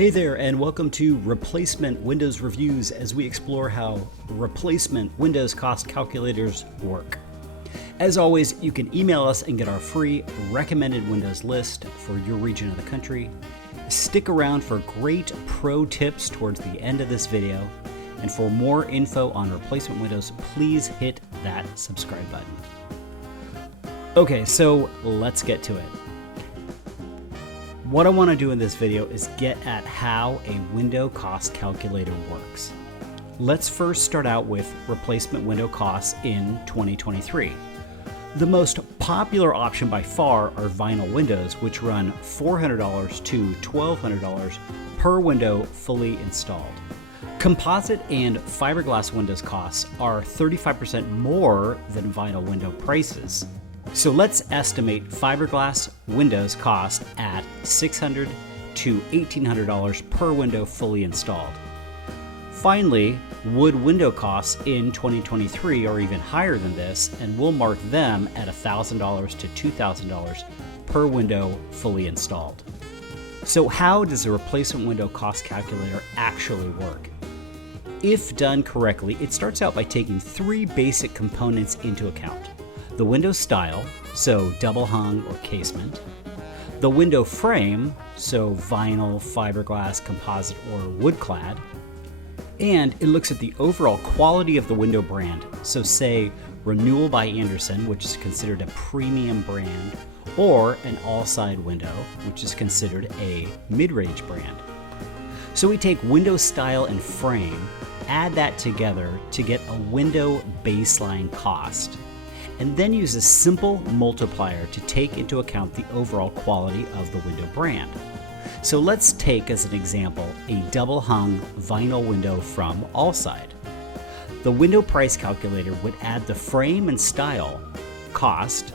Hey there, and welcome to Replacement Windows Reviews as we explore how replacement Windows cost calculators work. As always, you can email us and get our free recommended Windows list for your region of the country. Stick around for great pro tips towards the end of this video. And for more info on replacement Windows, please hit that subscribe button. Okay, so let's get to it. What I want to do in this video is get at how a window cost calculator works. Let's first start out with replacement window costs in 2023. The most popular option by far are vinyl windows, which run $400 to $1,200 per window fully installed. Composite and fiberglass windows costs are 35% more than vinyl window prices. So let's estimate fiberglass windows cost at $600 to $1,800 per window fully installed. Finally, wood window costs in 2023 are even higher than this, and we'll mark them at $1,000 to $2,000 per window fully installed. So how does a replacement window cost calculator actually work? If done correctly, it starts out by taking three basic components into account. The window style, so double hung or casement, the window frame, so vinyl, fiberglass, composite, or wood clad, and it looks at the overall quality of the window brand, so say Renewal by Andersen, which is considered a premium brand, or an all-side window, which is considered a mid-range brand. So we take window style and frame, add that together to get a window baseline cost, and then use a simple multiplier to take into account the overall quality of the window brand. So let's take as an example a double hung vinyl window from Allside. The window price calculator would add the frame and style cost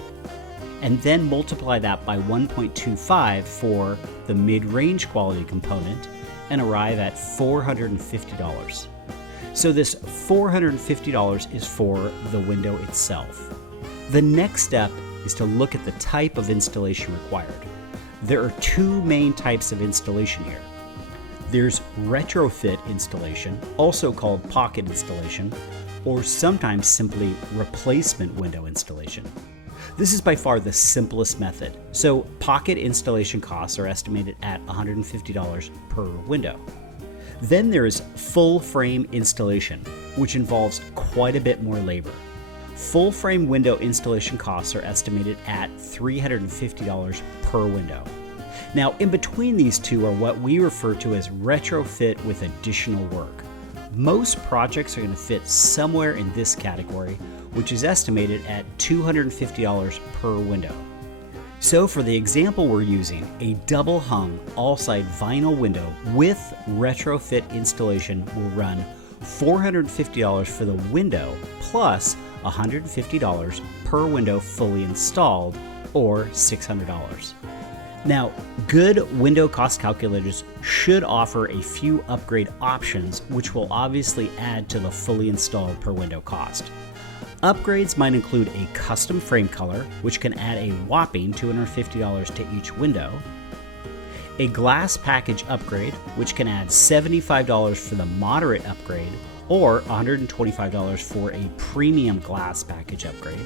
and then multiply that by 1.25 for the mid-range quality component and arrive at $450. So this $450 is for the window itself. The next step is to look at the type of installation required. There are two main types of installation here. There's retrofit installation, also called pocket installation, or sometimes simply replacement window installation. This is by far the simplest method. So pocket installation costs are estimated at $150 per window. Then there's full frame installation, which involves quite a bit more labor. Full frame window installation costs are estimated at $350 per window. Now, in between these two are what we refer to as retrofit with additional work. Most projects are going to fit somewhere in this category, which is estimated at $250 per window. So for the example we're using, a double hung all-side vinyl window with retrofit installation will run $450 for the window plus $150 per window fully installed, or $600. Now, good window cost calculators should offer a few upgrade options, which will obviously add to the fully installed per window cost. Upgrades might include a custom frame color, which can add a whopping $250 to each window, a glass package upgrade, which can add $75 for the moderate upgrade, or $125 for a premium glass package upgrade.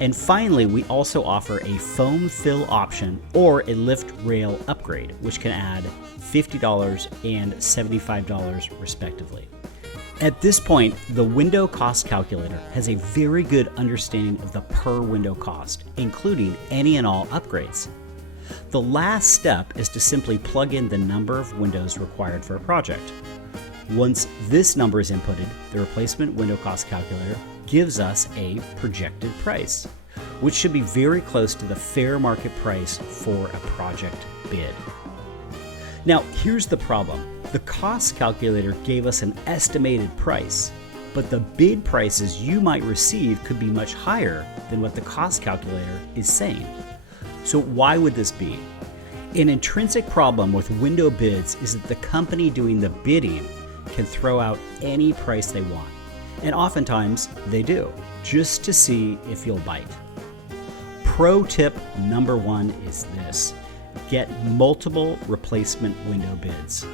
And finally, we also offer a foam fill option or a lift rail upgrade, which can add $50 and $75 respectively. At this point, the window cost calculator has a very good understanding of the per window cost, including any and all upgrades. The last step is to simply plug in the number of windows required for a project. Once this number is inputted, the replacement window cost calculator gives us a projected price, which should be very close to the fair market price for a project bid. Now, here's the problem. The cost calculator gave us an estimated price, but the bid prices you might receive could be much higher than what the cost calculator is saying. So why would this be? An intrinsic problem with window bids is that the company doing the bidding can throw out any price they want, and oftentimes they do, just to see if you'll bite. Pro tip number one is this: get multiple replacement window bids.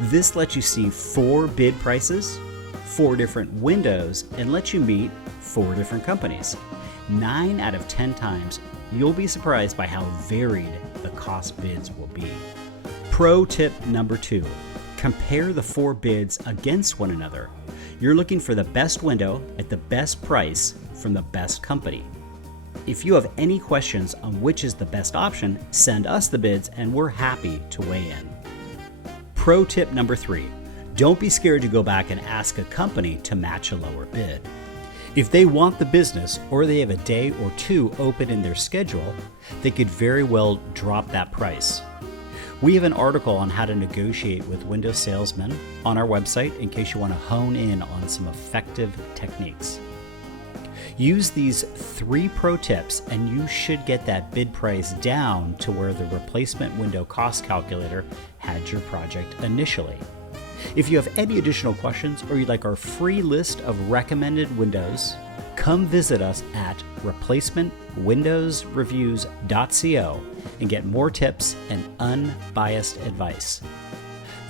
This lets you see 4 bid prices, 4 different windows, and lets you meet 4 different companies. 9 out of 10 times, you'll be surprised by how varied the cost bids will be. Pro tip number 2, compare the 4 bids against one another. You're looking for the best window at the best price from the best company. If you have any questions on which is the best option, send us the bids and we're happy to weigh in. Pro tip number 3, don't be scared to go back and ask a company to match a lower bid. If they want the business or they have a day or 2 open in their schedule, they could very well drop that price. We have an article on how to negotiate with window salesmen on our website in case you want to hone in on some effective techniques. Use these 3 pro tips and you should get that bid price down to where the replacement window cost calculator had your project initially. If you have any additional questions or you'd like our free list of recommended windows, come visit us at replacementwindowsreviews.co and get more tips and unbiased advice.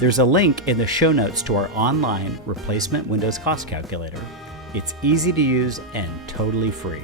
There's a link in the show notes to our online replacement windows cost calculator. It's easy to use and totally free.